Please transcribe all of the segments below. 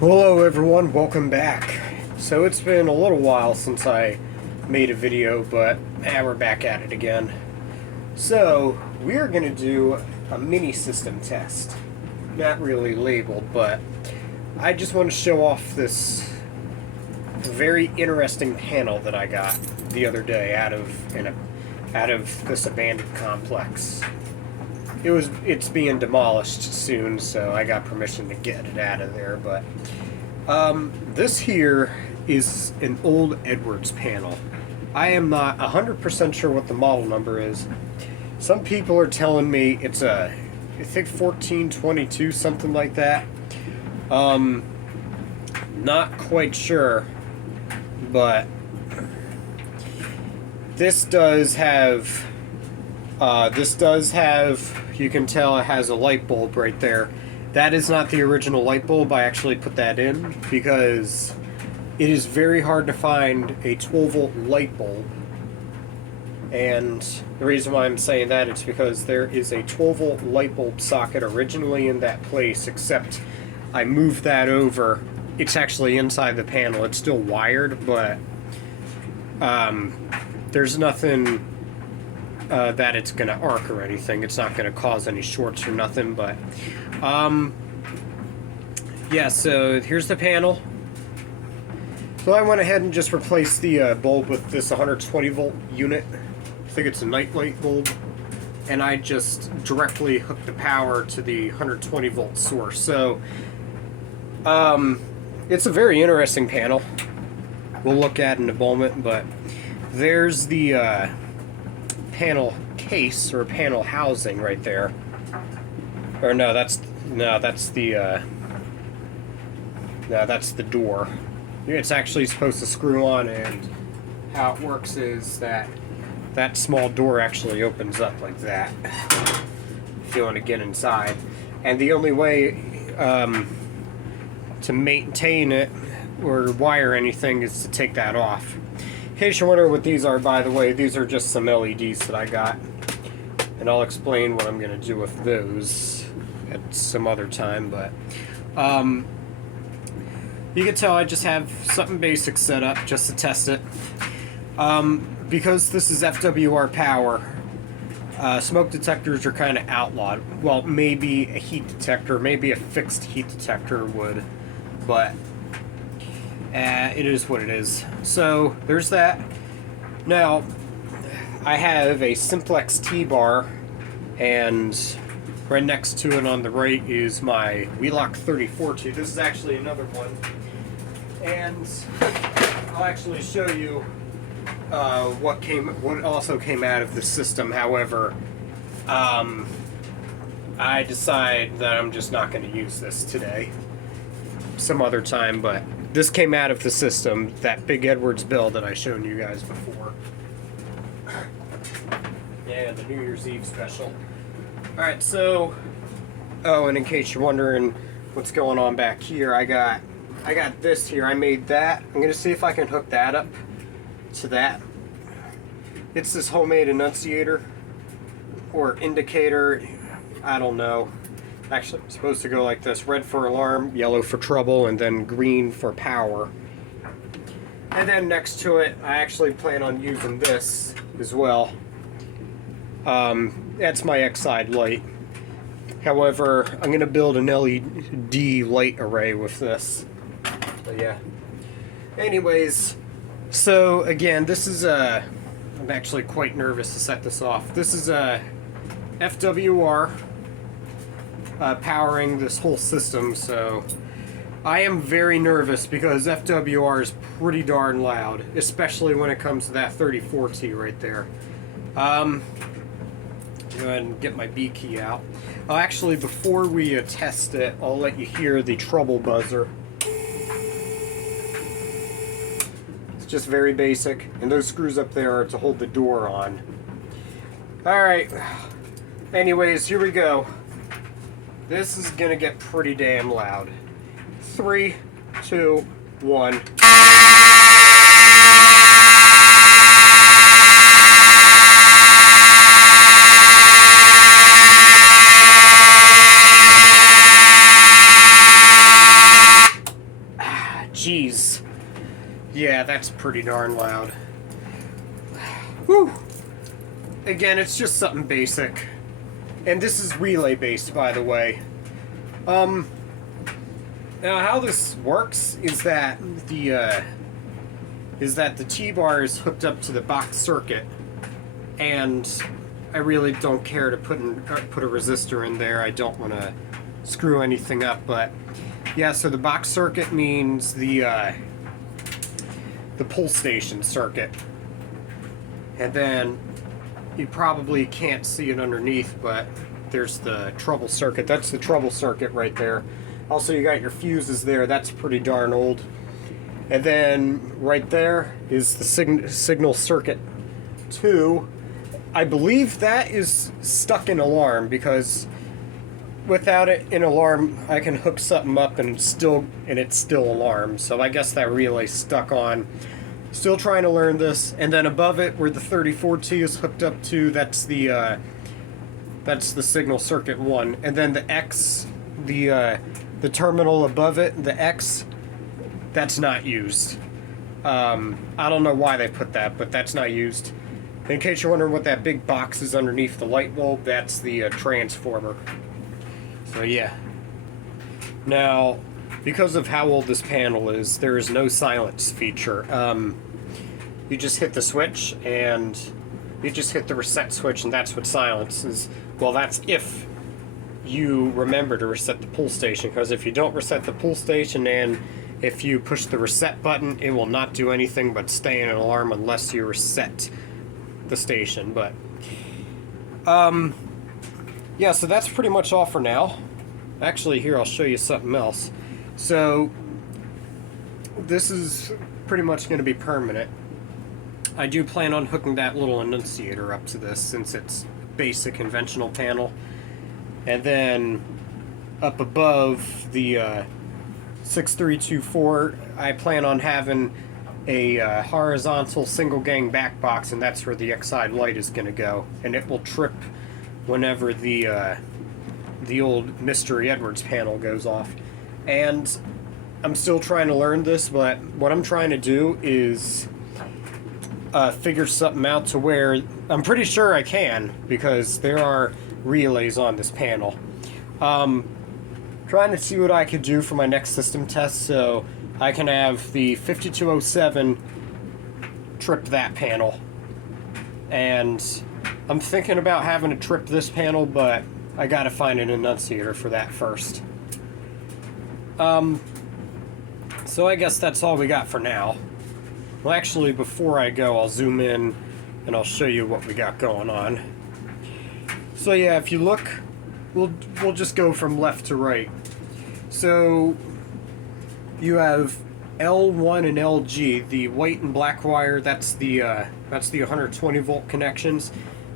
Hello everyone, welcome back. So it's been a little while since I made a video, but we're back at it again. So we're going to do a mini system test. Not really labeled, but I just want to show off this very interesting panel that I got the other day out of this abandoned complex. It's being demolished soon, so I got permission to get it out of there, but this here is an old Edwards panel. I am not 100% sure what the model number is. Some people are telling me it's I think 1422, something like that. Not quite sure, but this does have, you can tell it has a light bulb right there. That is not the original light bulb. I actually put that in because it is very hard to find a 12-volt light bulb. And the reason why I'm saying that is because there is a 12-volt light bulb socket originally in that place, except I moved that over. It's actually inside the panel. It's still wired, but there's nothing that it's going to arc or anything. It's not going to cause any shorts or nothing, but yeah, so here's the panel. So I went ahead and just replaced the bulb with this 120 volt unit. I think it's a night light bulb. And I just directly hooked the power to the 120 volt source. So it's a very interesting panel. We'll look at in a moment, but there's the panel case or panel housing right there. Or no, that's the door. It's actually supposed to screw on, and how it works is that small door actually opens up like that if you want to get inside. And the only way to maintain it or wire anything is to take that off. In case you're wondering what these are, by the way, these are just some LEDs that I got, and I'll explain what I'm going to do with those at some other time. But you can tell I just have something basic set up just to test it. Because this is FWR power, smoke detectors are kind of outlawed. Well, maybe a heat detector, maybe a fixed heat detector would, but it is what it is. So there's that. Now, I have a Simplex T-bar, and right next to it on the right is my Wheelock 3040. This is actually another one. And I'll actually show you what also came out of the system. However, I decide that I'm just not going to use this today. Some other time, but this came out of the system, that big Edwards build that I showed you guys before. Yeah, the New Year's Eve special. Alright, so, oh, and in case you're wondering what's going on back here, I got this here. I made that. I'm going to see if I can hook that up to that. It's this homemade annunciator or indicator. I don't know. Actually, it's supposed to go like this: red for alarm, yellow for trouble, and then green for power. And then next to it, I actually plan on using this as well. That's my X-side light. However, I'm going to build an LED light array with this. But yeah. Anyways, so again, this is I'm actually quite nervous to set this off. This is a FWR powering this whole system, so I am very nervous because FWR is pretty darn loud, especially when it comes to that 3040 right there. Go ahead and get my B key out. Actually, before we test it, I'll let you hear the trouble buzzer. It's just very basic, and those screws up there are to hold the door on. Alright, anyways, here we go. This is gonna get pretty damn loud. 3, 2, 1. Yeah, that's pretty darn loud. Whew. Again, it's just something basic. And this is relay based, by the way. Now how this works is that the T-bar is hooked up to the box circuit, and I really don't care to put a resistor in there. I don't want to screw anything up, but yeah. So the box circuit means the pull station circuit, and then you probably can't see it underneath, but there's the trouble circuit. That's the trouble circuit right there. Also, you got your fuses there. That's pretty darn old. And then right there is the signal circuit 2. I believe that is stuck in alarm, because without it in alarm, I can hook something up and it's still alarmed. So I guess that relay's stuck on. Still trying to learn this. And then above it, where the 34T is hooked up to, that's the signal circuit 1. And then the X, the terminal above it, the X, that's not used. I don't know why they put that, but that's not used. In case you're wondering what that big box is underneath the light bulb, that's the transformer. So yeah. Now, because of how old this panel is, there is no silence feature. You just hit the switch, and you just hit the reset switch, and that's what silence is. Well, that's if you remember to reset the pull station, because if you don't reset the pull station and if you push the reset button, it will not do anything but stay in an alarm unless you reset the station. But yeah, so that's pretty much all for now. Actually, here, I'll show you something else. So this is pretty much going to be permanent. I do plan on hooking that little annunciator up to this, since it's a basic conventional panel. And then up above the 6324, I plan on having a horizontal single gang back box, and that's where the X-side light is going to go. And it will trip whenever the old Mystery Edwards panel goes off. And I'm still trying to learn this, but what I'm trying to do is figure something out to where I'm pretty sure I can, because there are relays on this panel. Trying to see what I could do for my next system test, so I can have the 5207 trip that panel. And I'm thinking about having to trip this panel, but I gotta find an annunciator for that first. So I guess that's all we got for now. Well, actually, before I go, I'll zoom in and I'll show you what we got going on. So yeah, if you look, we'll just go from left to right. So you have L1 and LG, the white and black wire. That's the 120 volt connections,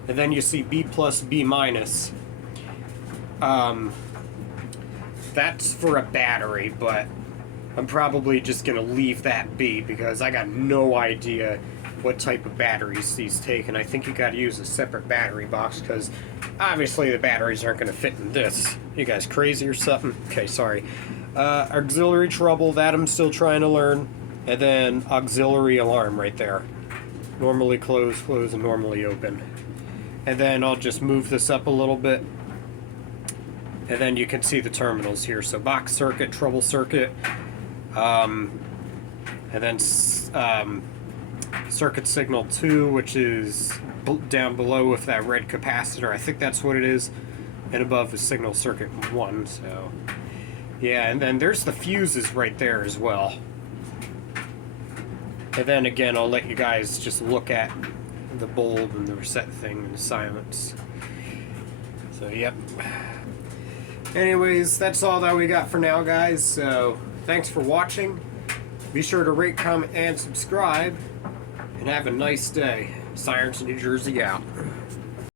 and then you see B plus, B minus. That's for a battery, but I'm probably just gonna leave that be, because I got no idea what type of batteries these take, and I think you gotta use a separate battery box, because obviously the batteries aren't gonna fit in this. You guys crazy or something? Okay, sorry. Auxiliary trouble, that I'm still trying to learn. And then auxiliary alarm right there. Normally close, and normally open. And then I'll just move this up a little bit. And then you can see the terminals here. So box circuit, trouble circuit. And then circuit signal 2, which is down below with that red capacitor. I think that's what it is. And above is signal circuit 1. So yeah, and then there's the fuses right there as well. And then again, I'll let you guys just look at the bulb and the reset thing and the silence. So yep. Anyways, that's all that we got for now, guys. So thanks for watching. Be sure to rate, comment, and subscribe. And have a nice day. Sirens, New Jersey out.